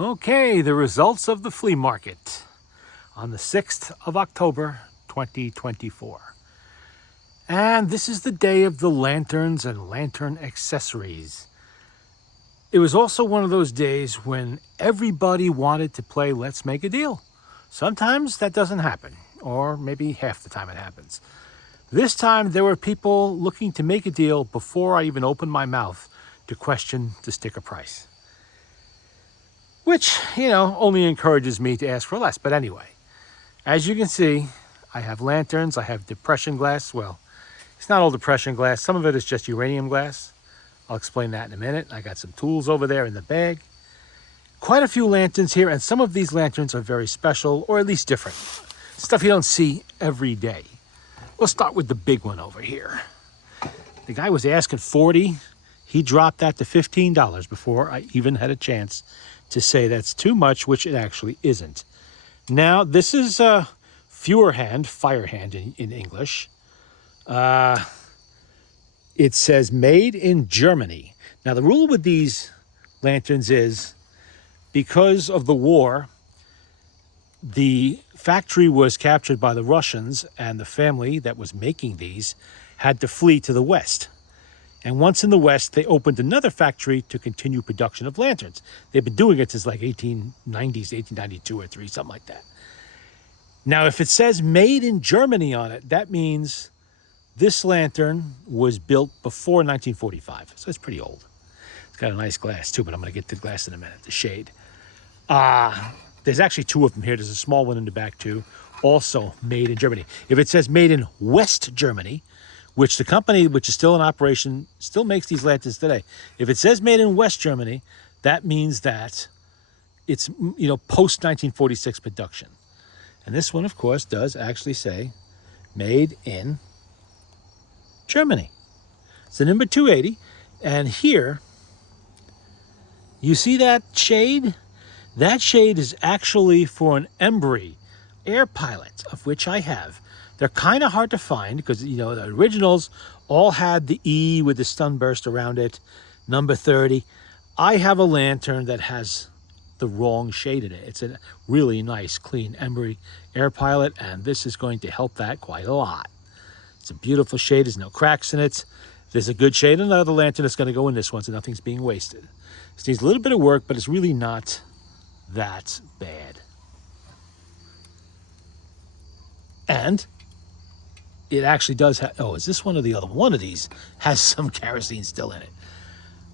Okay, the results of the flea market on the 6th of October, 2024. And this is the day of the lanterns and lantern accessories. It was also one of those days when everybody wanted to play Let's Make a Deal. Sometimes that doesn't happen, or maybe half the time it happens. This time there were people looking to make a deal before I even opened my mouth to question the sticker price. Which, only encourages me to ask for less. But anyway, as you can see, I have lanterns, I have depression glass. Well, it's not all depression glass. Some of it is just uranium glass. I'll explain that in a minute. I got some tools over there in the bag. Quite a few lanterns here, and some of these lanterns are very special, or at least different. Stuff you don't see every day. We'll start with the big one over here. The guy was asking $40. He dropped that to $15 before I even had a chance to say that's too much, which it actually isn't. Now, this is a fire hand in English. It says made in Germany. Now, the rule with these lanterns is because of the war, the factory was captured by the Russians, and the family that was making these had to flee to the West. And once in the West, they opened another factory to continue production of lanterns. They've been doing it since like 1890s, 1892 or 3, something like that. Now, if it says made in Germany on it, that means this lantern was built before 1945. So it's pretty old. It's got a nice glass too, but I'm going to get to the glass in a minute, the shade. There's actually 2 of them here. There's a small one in the back too, also made in Germany. If it says made in West Germany, which the company, which is still in operation, still makes these lanterns today. If it says made in West Germany, that means that it's, post-1946 production. And this one, of course, does actually say made in Germany. It's the number 280. And here, you see that shade? That shade is actually for an Embry air pilot, of which I have. They're kind of hard to find because, the originals all had the E with the sunburst around it, number 30. I have a lantern that has the wrong shade in it. It's a really nice, clean Embry air pilot, and this is going to help that quite a lot. It's a beautiful shade. There's no cracks in it. There's a good shade in another lantern that's going to go in this one, so nothing's being wasted. It needs a little bit of work, but it's really not that bad. And it actually does have, is this one or the other? One of these has some kerosene still in it.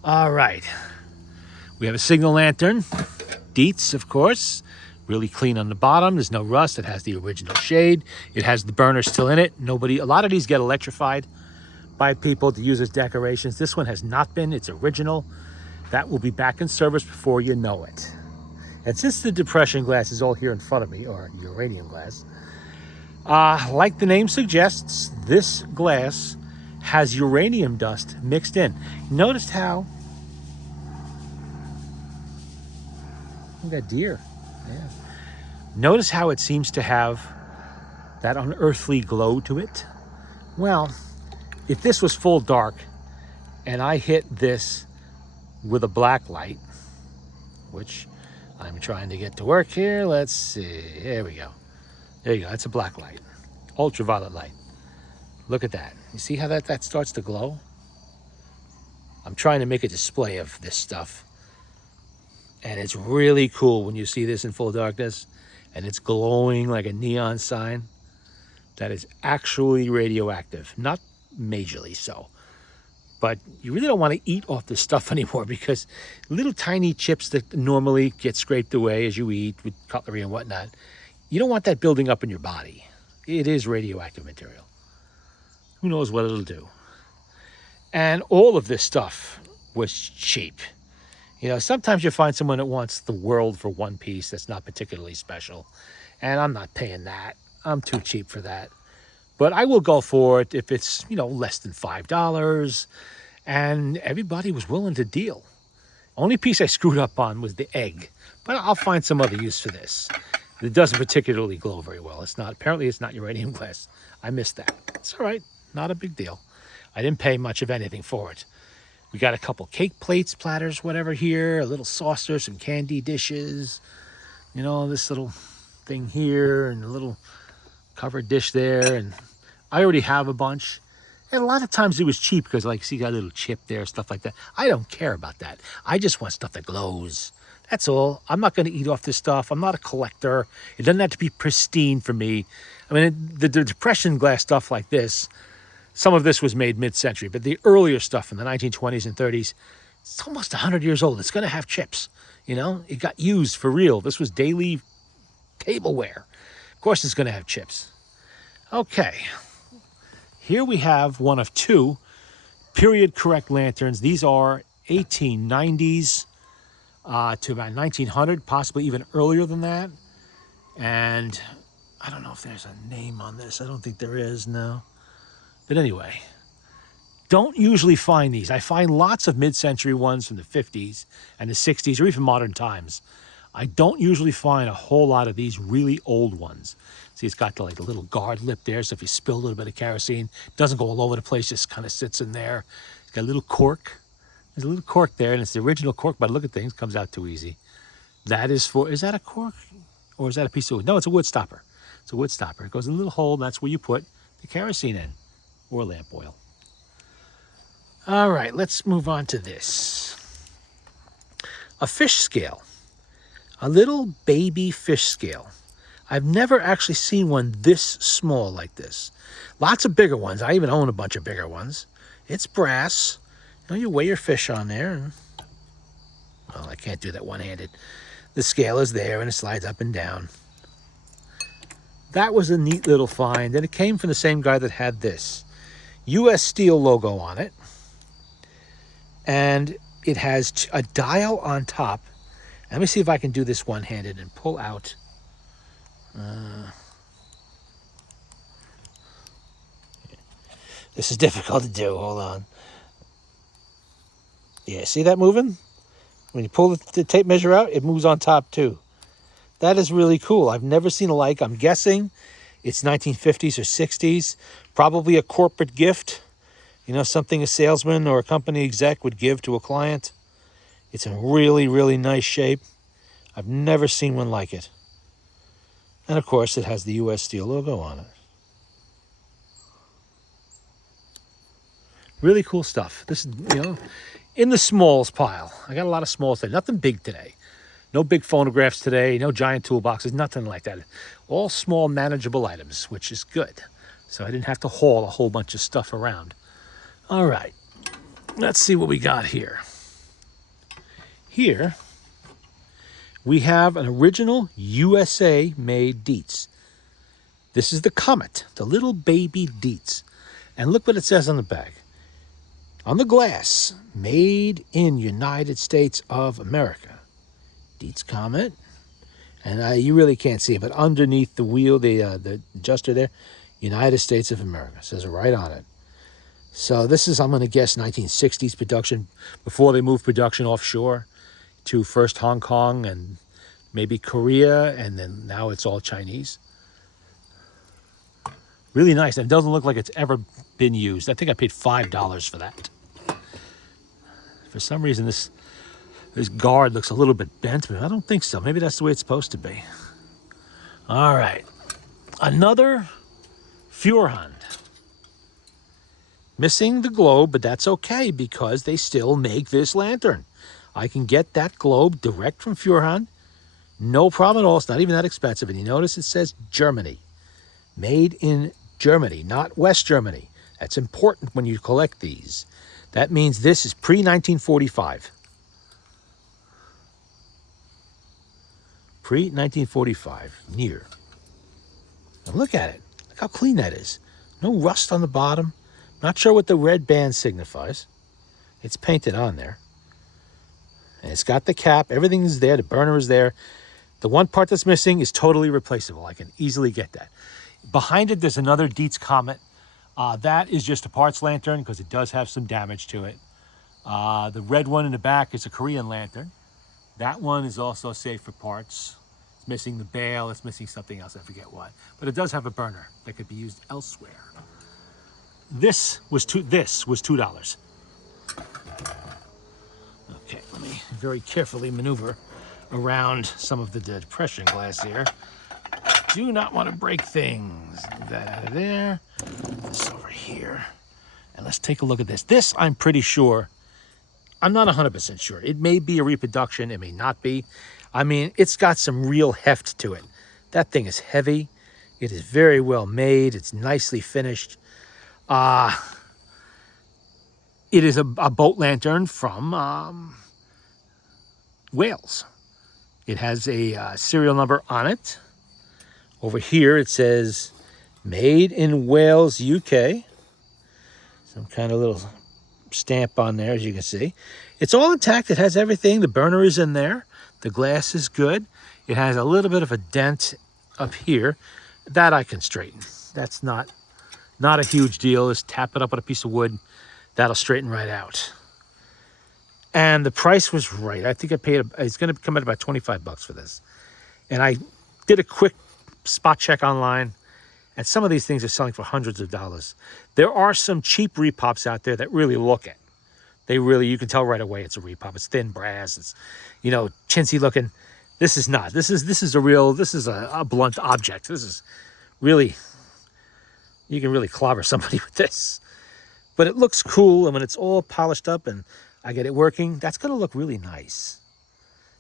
All right. We have a signal lantern. Dietz, of course. Really clean on the bottom. There's no rust. It has the original shade. It has the burner still in it. A lot of these get electrified by people to use as decorations. This one has not been. It's original. That will be back in service before you know it. And since the depression glass is all here in front of me, or uranium glass, like the name suggests, this glass has uranium dust mixed in. Notice how, look at that deer. Yeah. Notice how it seems to have that unearthly glow to it. Well, if this was full dark and I hit this with a black light, which I'm trying to get to work here. Let's see. Here we go. There you go. That's a black light. Ultraviolet light. Look at that. You see how that starts to glow? I'm trying to make a display of this stuff. And it's really cool when you see this in full darkness and it's glowing like a neon sign. That is actually radioactive. Not majorly so. But you really don't want to eat off this stuff anymore because little tiny chips that normally get scraped away as you eat with cutlery and whatnot, you don't want that building up in your body. It is radioactive material. Who knows what it'll do? And all of this stuff was cheap. Sometimes you find someone that wants the world for one piece that's not particularly special. And I'm not paying that. I'm too cheap for that. But I will go for it if it's, less than $5. And everybody was willing to deal. Only piece I screwed up on was the egg. But I'll find some other use for this. It doesn't particularly glow very well. Apparently it's not uranium glass. I missed that. It's all right. Not a big deal. I didn't pay much of anything for it. We got a couple cake plates, platters, whatever here, a little saucer, some candy dishes, you know, this little thing here, and a little covered dish there. And I already have a bunch. And a lot of times it was cheap because, like, see, you got a little chip there, stuff like that. I don't care about that. I just want stuff that glows. That's all. I'm not going to eat off this stuff. I'm not a collector. It doesn't have to be pristine for me. I mean, the Depression glass stuff like this, some of this was made mid-century, but the earlier stuff in the 1920s and 30s, it's almost 100 years old. It's going to have chips, you know? It got used for real. This was daily tableware. Of course it's going to have chips. Okay. Here we have one of two period-correct lanterns. These are 1890s to about 1900, possibly even earlier than that. And I don't know if there's a name on this. I don't think there is, no. But anyway, don't usually find these. I find lots of mid-century ones from the 50s and the 60s, or even modern times. I don't usually find a whole lot of these really old ones. See, it's got the little guard lip there, so if you spill a little bit of kerosene, it doesn't go all over the place, just kind of sits in there. It's got a little cork. There's a little cork there, and it's the original cork, but look at things, comes out too easy. That is for, is that a cork? Or is that a piece of wood? No, it's a wood stopper. It's a wood stopper. It goes in a little hole, and that's where you put the kerosene in, or lamp oil. All right, let's move on to this. A fish scale. A little baby fish scale. I've never actually seen one this small like this. Lots of bigger ones. I even own a bunch of bigger ones. It's brass. You know, you weigh your fish on there. And, well, I can't do that one-handed. The scale is there and it slides up and down. That was a neat little find. And it came from the same guy that had this. U.S. Steel logo on it. And it has a dial on top. Let me see if I can do this one-handed and pull out. This is difficult to do. Hold on. Yeah, see that moving? When you pull the tape measure out, it moves on top too. That is really cool. I've never seen a like. I'm guessing it's 1950s or 60s. Probably a corporate gift. You know, something a salesman or a company exec would give to a client. It's in really, really nice shape. I've never seen one like it. And of course, it has the U.S. Steel logo on it. Really cool stuff. This is, you know, in the smalls pile. I got a lot of smalls today. Nothing big today. No big phonographs today. No giant toolboxes. Nothing like that. All small, manageable items, which is good. So I didn't have to haul a whole bunch of stuff around. All right. Let's see what we got here. Here, we have an original USA-made Dietz. This is the Comet, the little baby Dietz. And look what it says on the back. On the glass, made in United States of America. Dietz Comet. And you really can't see it, but underneath the wheel, the adjuster there, United States of America. It says it right on it. So this is, I'm going to guess, 1960s production, before they moved production offshore to first Hong Kong and maybe Korea, and then now it's all Chinese. Really nice. And it doesn't look like it's ever been used. I think I paid $5 for that. For some reason, this guard looks a little bit bent, but I don't think so. Maybe that's the way it's supposed to be. All right. Another Furhand. Missing the globe, but that's okay because they still make this lantern. I can get that globe direct from Furhand. No problem at all. It's not even that expensive. And you notice it says Germany. Made in Germany, not West Germany. That's important when you collect these. That means this is pre-1945. Pre-1945, near. And look at it. Look how clean that is. No rust on the bottom. Not sure what the red band signifies. It's painted on there. And it's got the cap. Everything is there. The burner is there. The one part that's missing is totally replaceable. I can easily get that. Behind it, there's another Dietz Comet. That is just a parts lantern because it does have some damage to it. The red one in the back is a Korean lantern. That one is also safe for parts. It's missing the bail. It's missing something else. I forget what. But it does have a burner that could be used elsewhere. This was $2. very carefully maneuver around some of the depression glass here. Do not want to break things. Move that out of there. This over here. And let's take a look at this. This, I'm pretty sure, I'm not 100% sure. It may be a reproduction. It may not be. I mean, it's got some real heft to it. That thing is heavy. It is very well made. It's nicely finished. It is a boat lantern from Wales. It has a serial number on it. Over here it says made in Wales, UK. Some kind of little stamp on there, as you can see. It's all intact. It has everything. The burner is in there. The glass is good. It has a little bit of a dent up here. That I can straighten. That's not a huge deal. Just tap it up with a piece of wood. That'll straighten right out. And the price was right. I think I paid, it's going to come at about 25 bucks for this. And I did a quick spot check online, and some of these things are selling for hundreds of dollars. There are some cheap repops out there that really look it. They really, you can tell right away it's a repop. It's thin brass. It's, you know, chintzy looking. This is not. This is a real, this is a blunt object. This is really, you can really clobber somebody with this. But it looks cool, and when it's all polished up and I get it working, that's going to look really nice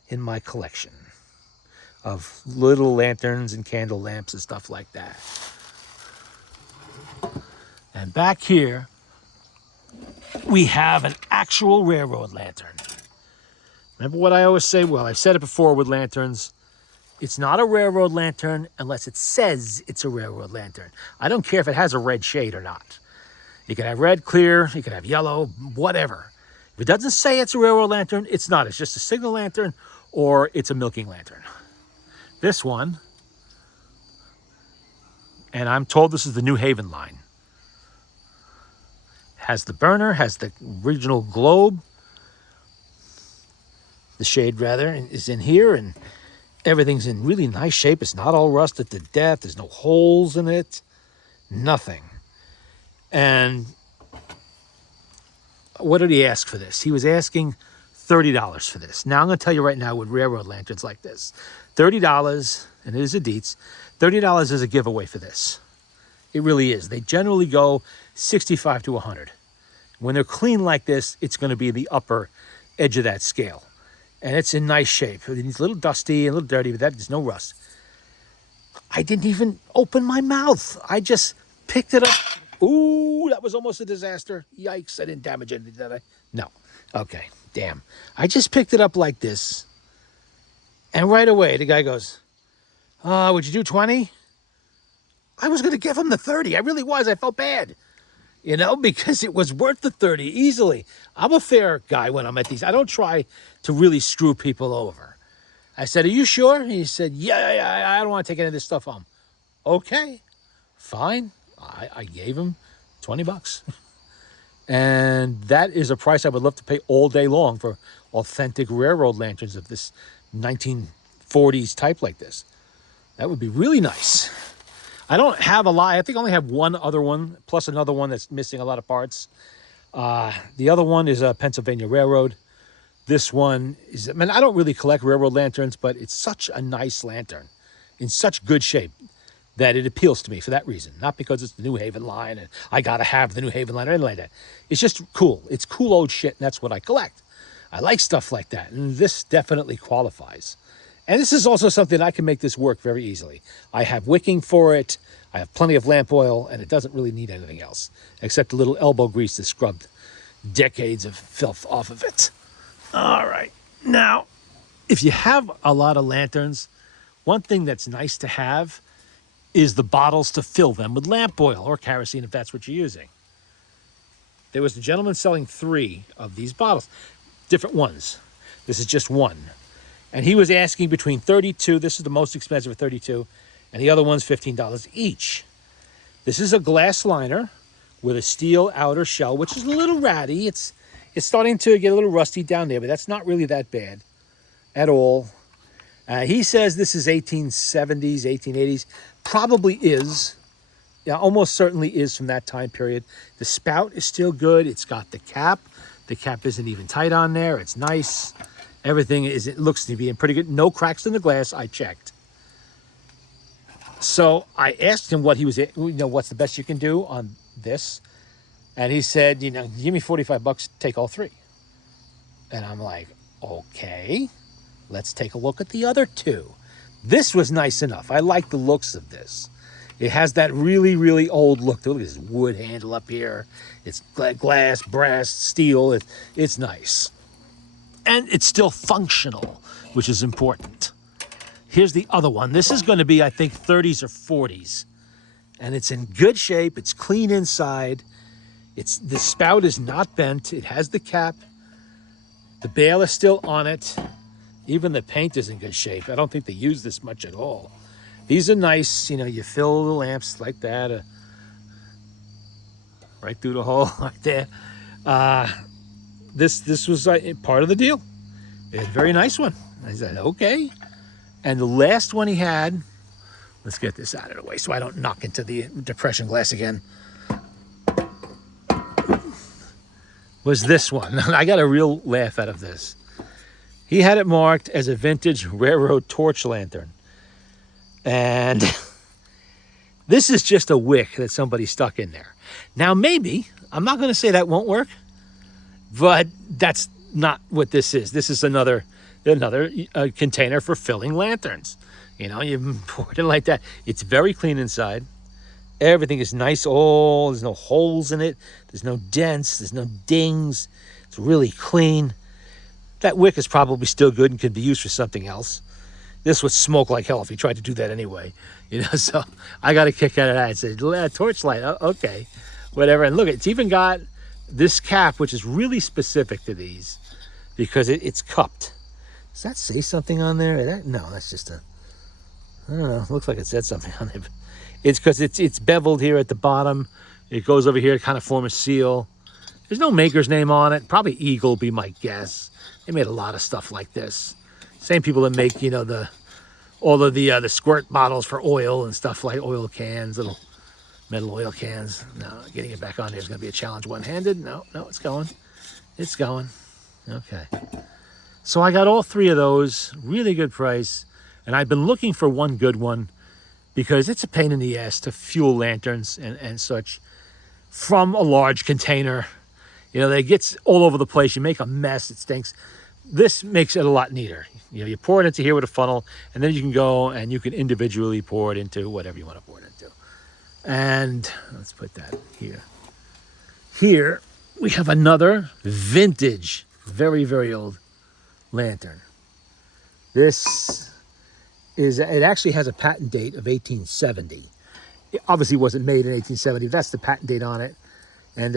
in my collection of little lanterns and candle lamps and stuff like that. And back here, we have an actual railroad lantern. Remember what I always say? Well, I've said it before with lanterns. It's not a railroad lantern unless it says it's a railroad lantern. I don't care if it has a red shade or not. You can have red, clear, you can have yellow, whatever. If it doesn't say it's a railroad lantern, it's not. It's just a signal lantern or it's a milking lantern. This one, and I'm told this is the New Haven line, has the burner, has the original globe. The shade, rather, is in here, and everything's in really nice shape. It's not all rusted to death. There's no holes in it. Nothing. And what did he ask for this? He was asking $30 for this. Now, I'm going to tell you right now with railroad lanterns like this, $30, and it is a Dietz, $30 is a giveaway for this. It really is. They generally go $65 to $100. When they're clean like this, it's going to be the upper edge of that scale. And it's in nice shape. It's a little dusty and a little dirty, but there's no rust. I didn't even open my mouth. I just picked it up. Ooh, that was almost a disaster. Yikes, I didn't damage anything, did I? No. Okay, damn. I just picked it up like this. And right away, the guy goes, would you do 20? I was going to give him the 30. I really was. I felt bad. You know, because it was worth the 30 easily. I'm a fair guy when I'm at these. I don't try to really screw people over. I said, are you sure? He said, yeah, I don't want to take any of this stuff home. Okay, fine. I gave him 20 bucks. And that is a price I would love to pay all day long for authentic railroad lanterns of this 1940s type like this. That would be really nice. I don't have a lot. I think I only have one other one, plus another one that's missing a lot of parts. The other one is a Pennsylvania Railroad. This one is, I mean, I don't really collect railroad lanterns, but it's such a nice lantern in such good shape that it appeals to me for that reason. Not because it's the New Haven line and I got to have the New Haven line or anything like that. It's just cool. It's cool old shit, and that's what I collect. I like stuff like that, and this definitely qualifies. And this is also something I can make this work very easily. I have wicking for it, I have plenty of lamp oil, and it doesn't really need anything else, except a little elbow grease that scrubbed decades of filth off of it. All right. Now, if you have a lot of lanterns, one thing that's nice to have is the bottles to fill them with lamp oil or kerosene if that's what you're using. There was a gentleman selling 3 of these bottles, different ones. This is just one. And he was asking between $32, this is the most expensive at $32, and the other one's $15 each. This is a glass liner with a steel outer shell, which is a little ratty. It's starting to get a little rusty down there, but that's not really that bad at all. He says this is 1870s, 1880s. Probably is. Yeah, almost certainly is from that time period. The spout is still good. It's got the cap. The cap isn't even tight on there. It's nice. Everything is, it looks to be in pretty good. No cracks in the glass. I checked. So I asked him what he was, what's the best you can do on this? And he said, give me 45 bucks, take all three. And I'm like, okay, let's take a look at the other two. This was nice enough. I like the looks of this. It has that really, really old look. Look at this wood handle up here. It's glass, brass, steel. It's nice. And it's still functional, which is important. Here's the other one. This is going to be, I think, 30s or 40s. And it's in good shape. It's clean inside. The spout is not bent. It has the cap. The bail is still on it. Even the paint is in good shape. I don't think they use this much at all. These are nice. You fill the lamps like that. Right through the hole right there. This was part of the deal. It's a very nice one. I said, okay. And the last one he had, let's get this out of the way so I don't knock into the depression glass again, was this one. I got a real laugh out of this. He had it marked as a vintage railroad torch lantern. And this is just a wick that somebody stuck in there. Now, maybe, I'm not going to say that won't work, but that's not what this is. This is another container for filling lanterns. You pour it in like that. It's very clean inside. Everything is nice. Oh, there's no holes in it. There's no dents. There's no dings. It's really clean. That wick is probably still good and could be used for something else. This would smoke like hell if he tried to do that anyway. So I got a kick out of that. I said, torchlight, okay, whatever. And look, it's even got this cap, which is really specific to these because it's cupped. Does that say something on there? No, that's just I don't know. It looks like it said something on it. It's because it's beveled here at the bottom. It goes over here to kind of form a seal. There's no maker's name on it. Probably Eagle would be my guess. They made a lot of stuff like this. Same people that make, all of the squirt bottles for oil and stuff, like oil cans, little metal oil cans. No, getting it back on here is going to be a challenge one-handed. No, it's going. It's going. Okay. So I got all three of those, really good price. And I've been looking for one good one because it's a pain in the ass to fuel lanterns and such from a large container. It gets all over the place. You make a mess. It stinks. This makes it a lot neater. You pour it into here with a funnel, and then you can go and you can individually pour it into whatever you want to pour it into. And let's put that here. Here we have another vintage, very, very old lantern. It actually has a patent date of 1870. It obviously wasn't made in 1870. That's the patent date on it. And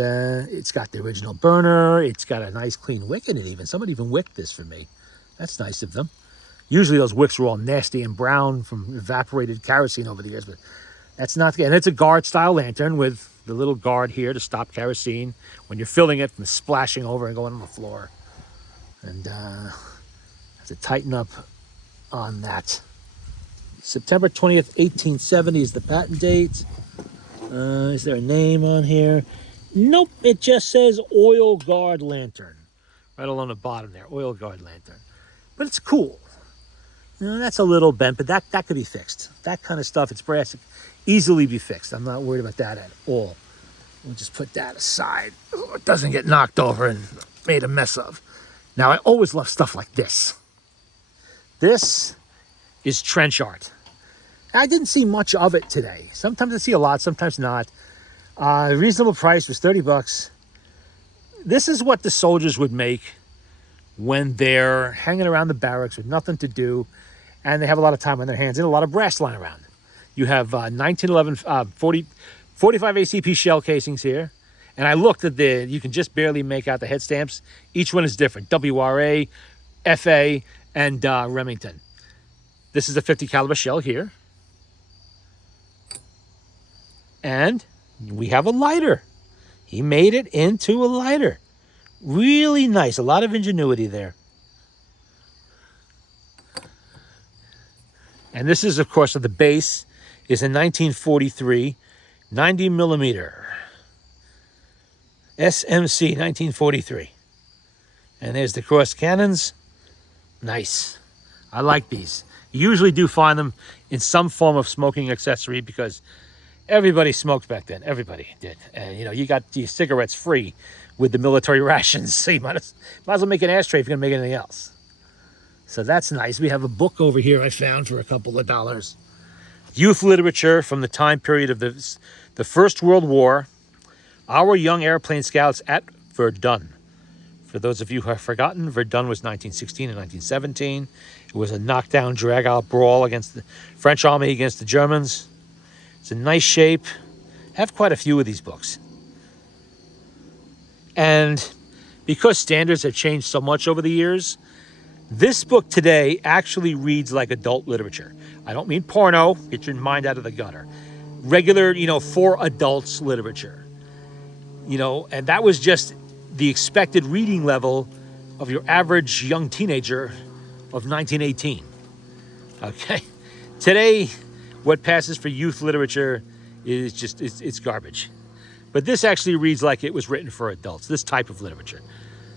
it's got the original burner. It's got a nice clean wick in it even. Somebody even wicked this for me. That's nice of them. Usually those wicks were all nasty and brown from evaporated kerosene over the years, but that's not the case. And it's a guard style lantern with the little guard here to stop kerosene when you're filling it from splashing over and going on the floor. And have to tighten up on that. September 20th, 1870 is the patent date. Is there a name on here? Nope, it just says oil guard lantern. Right along the bottom there, oil guard lantern. But it's cool. That's a little bent, but that could be fixed. That kind of stuff, it's brass, it easily be fixed. I'm not worried about that at all. We'll just put that aside. It doesn't get knocked over and made a mess of. Now, I always love stuff like this. This is trench art. I didn't see much of it today. Sometimes I see a lot, sometimes not. Reasonable price was 30 bucks. This is what the soldiers would make when they're hanging around the barracks with nothing to do and they have a lot of time on their hands and a lot of brass lying around. You have 1911 45 ACP shell casings here. And I looked at you can just barely make out the head stamps. Each one is different. WRA, FA, and Remington. This is a 50 caliber shell here. And we have a lighter. He made it into a lighter. Really nice. A lot of ingenuity there. And this is, of course, the base is a 1943 90 millimeter SMC 1943. And there's the cross cannons. Nice. I like these. You usually do find them in some form of smoking accessory because everybody smoked back then. Everybody did. And, you know, you got these cigarettes free with the military rations. So you might as well make an ashtray if you're going to make anything else. So that's nice. We have a book over here I found for a couple of dollars. Youth literature from the time period of the First World War. Our Young Airplane Scouts at Verdun. For those of you who have forgotten, Verdun was 1916 and 1917. It was a knockdown, drag-out brawl against the French army against the Germans. It's a nice shape. I have quite a few of these books. And because standards have changed so much over the years, this book today actually reads like adult literature. I don't mean porno. Get your mind out of the gutter. Regular, for adults literature. And that was just the expected reading level of your average young teenager of 1918. Okay? Today, what passes for youth literature is just, it's garbage. But this actually reads like it was written for adults, this type of literature.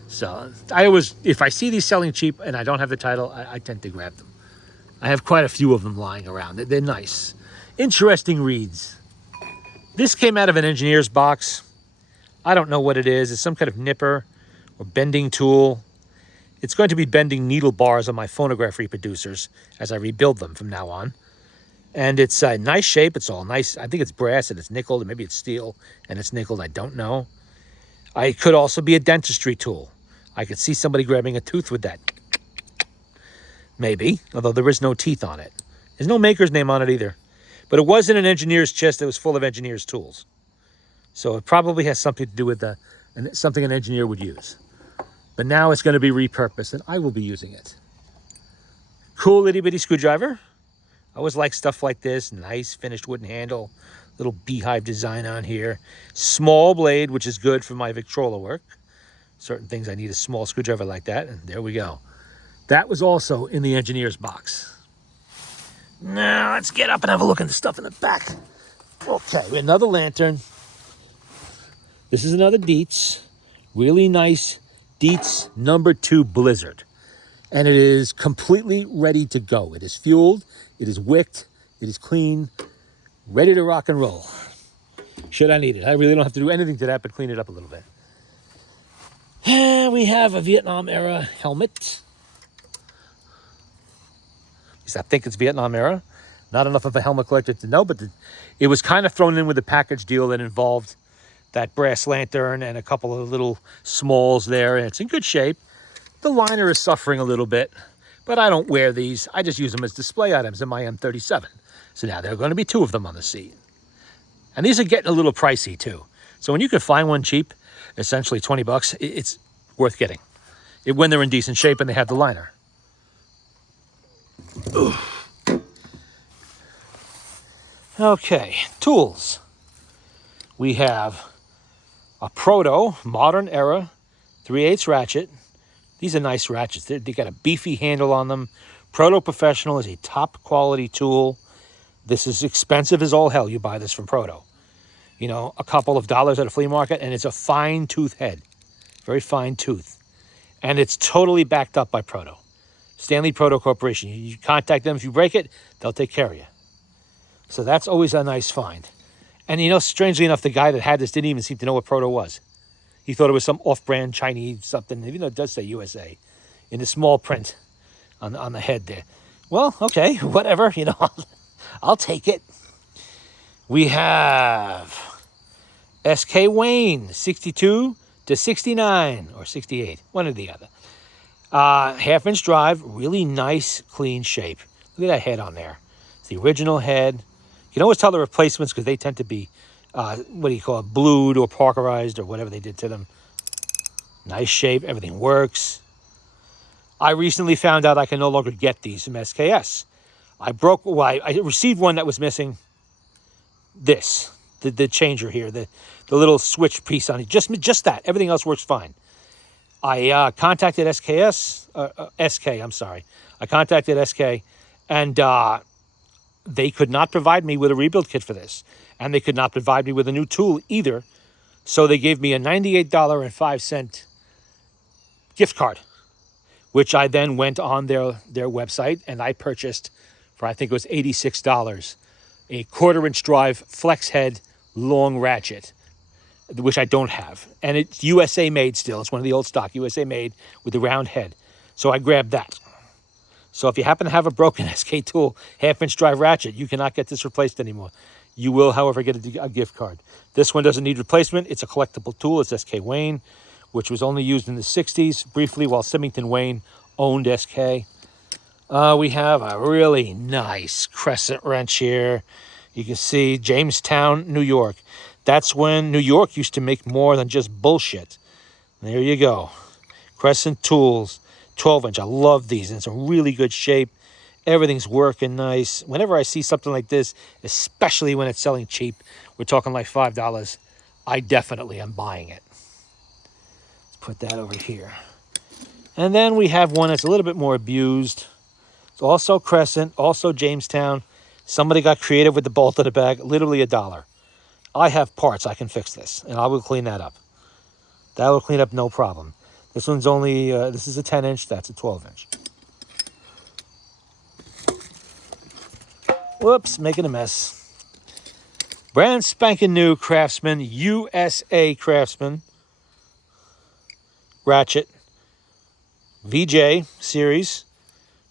So if I see these selling cheap and I don't have the title, I tend to grab them. I have quite a few of them lying around. They're nice. Interesting reads. This came out of an engineer's box. I don't know what it is. It's some kind of nipper or bending tool. It's going to be bending needle bars on my phonograph reproducers as I rebuild them from now on. And it's a nice shape. It's all nice. I think it's brass and it's nickeled, and maybe it's steel and it's nickeled. I don't know. It could also be a dentistry tool. I could see somebody grabbing a tooth with that. Maybe, although there is no teeth on it. There's no maker's name on it either. But it was in an engineer's chest that was full of engineer's tools. So it probably has something to do with something an engineer would use. But now it's going to be repurposed, and I will be using it. Cool itty-bitty screwdriver. I always like stuff like this. Nice finished wooden handle. Little beehive design on here. Small blade, which is good for my Victrola work. Certain things I need a small screwdriver like that, and there we go. That was also in the engineer's box. Now, let's get up and have a look at the stuff in the back. Okay, another lantern. This is another Dietz. Really nice Dietz number 2 Blizzard. And it is completely ready to go. It is fueled, it is wicked, it is clean, ready to rock and roll. Should I need it? I really don't have to do anything to that but clean it up a little bit. We have a Vietnam era helmet. At least I think it's Vietnam era. Not enough of a helmet collector to know, but it was kind of thrown in with a package deal that involved that brass lantern and a couple of little smalls there, and it's in good shape. The liner is suffering a little bit, but I don't wear these. I just use them as display items in my M37. So now there are going to be 2 of them on the seat. And these are getting a little pricey too. So when you can find one cheap, essentially 20 bucks, it's worth getting. When they're in decent shape and they have the liner. Ooh. Okay, tools. We have a Proto modern era 3/8 ratchet. These are nice ratchets. They got a beefy handle on them. Proto Professional is a top quality tool. This is expensive as all hell. You buy this from Proto. A couple of dollars at a flea market, and it's a fine tooth head. Very fine tooth. And it's totally backed up by Proto. Stanley Proto Corporation. You contact them. If you break it, they'll take care of you. So that's always a nice find. And strangely enough, the guy that had this didn't even seem to know what Proto was. He thought it was some off-brand Chinese something, even though it does say USA in the small print on the head there. Well, okay, whatever, I'll take it. We have SK Wayne, 62 to 69, or 68, one or the other. Half-inch drive, really nice, clean shape. Look at that head on there. It's the original head. You can always tell the replacements because they tend to be, blued or parkerized or whatever they did to them. Nice shape. Everything works. I recently found out I can no longer get these from SKS. I received one that was missing this, the changer here, the little switch piece on it. Just that. Everything else works fine. I contacted SK, I'm sorry. I contacted SK, and they could not provide me with a rebuild kit for this. And they could not provide me with a new tool either. So they gave me a $98.05 gift card, which I then went on their website and I purchased for, I think it was $86, a 1/4-inch drive flex head long ratchet, which I don't have. And it's USA made still. It's one of the old stock, USA made with the round head. So I grabbed that. So if you happen to have a broken SK tool 1/2-inch drive ratchet, you cannot get this replaced anymore. You will, however, get a gift card. This one doesn't need replacement. It's a collectible tool. It's SK Wayne, which was only used in the 60s briefly while Symington Wayne owned SK. We have a really nice crescent wrench here. You can see Jamestown, New York. That's when New York used to make more than just bullshit. There you go. Crescent tools, 12-inch. I love these. And it's in really good shape. Everything's working nice. Whenever I see something like this, especially when it's selling cheap, we're talking like $5, I definitely am buying it. Let's put that over here. And then we have one that's a little bit more abused. It's also Crescent, also Jamestown. Somebody got creative with the bolt of the bag, literally $1. I have parts. I can fix this, and I will clean that up. That will clean up no problem. This one's only, this is a 10-inch, that's a 12-inch. Whoops, making a mess. Brand spanking new Craftsman, USA Craftsman. Ratchet. VJ series.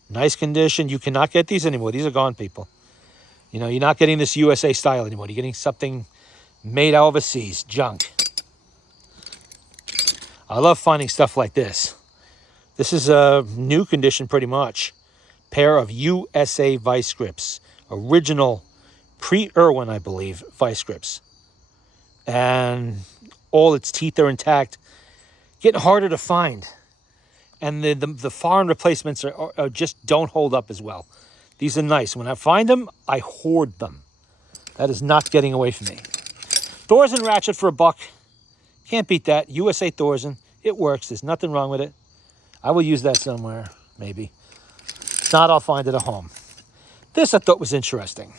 Nice condition. You cannot get these anymore. These are gone, people. You know, you're not getting this USA style anymore. You're getting something made overseas. Junk. I love finding stuff like this. This is a new condition pretty much. Pair of USA vice grips. Original pre-Irwin, I believe, vice grips. And all its teeth are intact. Getting harder to find. And the foreign replacements are just don't hold up as well. These are nice. When I find them, I hoard them. That is not getting away from me. Thorsen ratchet for $1. Can't beat that. USA Thorsen. It works. There's nothing wrong with it. I will use that somewhere, maybe. If not, I'll find it at home. This I thought was interesting.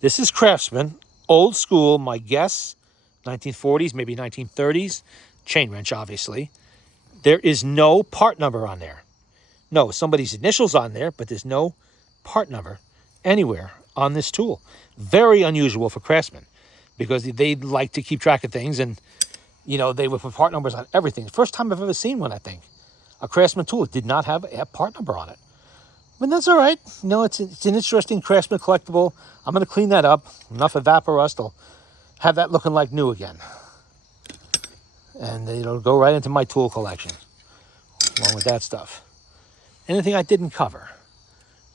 This is Craftsman. Old school, my guess. 1940s, maybe 1930s. Chain wrench, obviously. There is no part number on there. No, somebody's initials on there, but there's no part number anywhere on this tool. Very unusual for Craftsman because they like to keep track of things and, you know, they would put part numbers on everything. First time I've ever seen one, I think. A Craftsman tool did not have a part number on it. But that's all right. You know, it's an interesting Craftsman collectible. I'm going to clean that up. Enough of vapor rust. I'll have that looking like new again. And it'll go right into my tool collection, along with that stuff. Anything I didn't cover?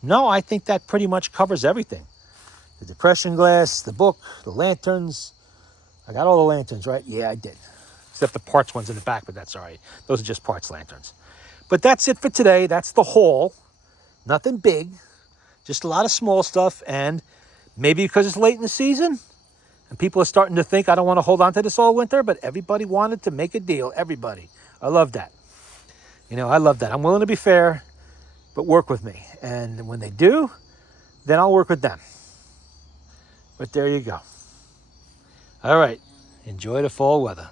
No, I think that pretty much covers everything. The depression glass, the book, the lanterns. I got all the lanterns, right? Yeah, I did. Except the parts ones in the back, but that's all right. Those are just parts lanterns. But that's it for today. That's the haul. Nothing big. Just a lot of small stuff. And maybe because it's late in the season, and people are starting to think, I don't want to hold on to this all winter, but everybody wanted to make a deal. Everybody. I love that. You know, I love that. I'm willing to be fair, but work with me. And when they do, then I'll work with them. But there you go. All right. Enjoy the fall weather.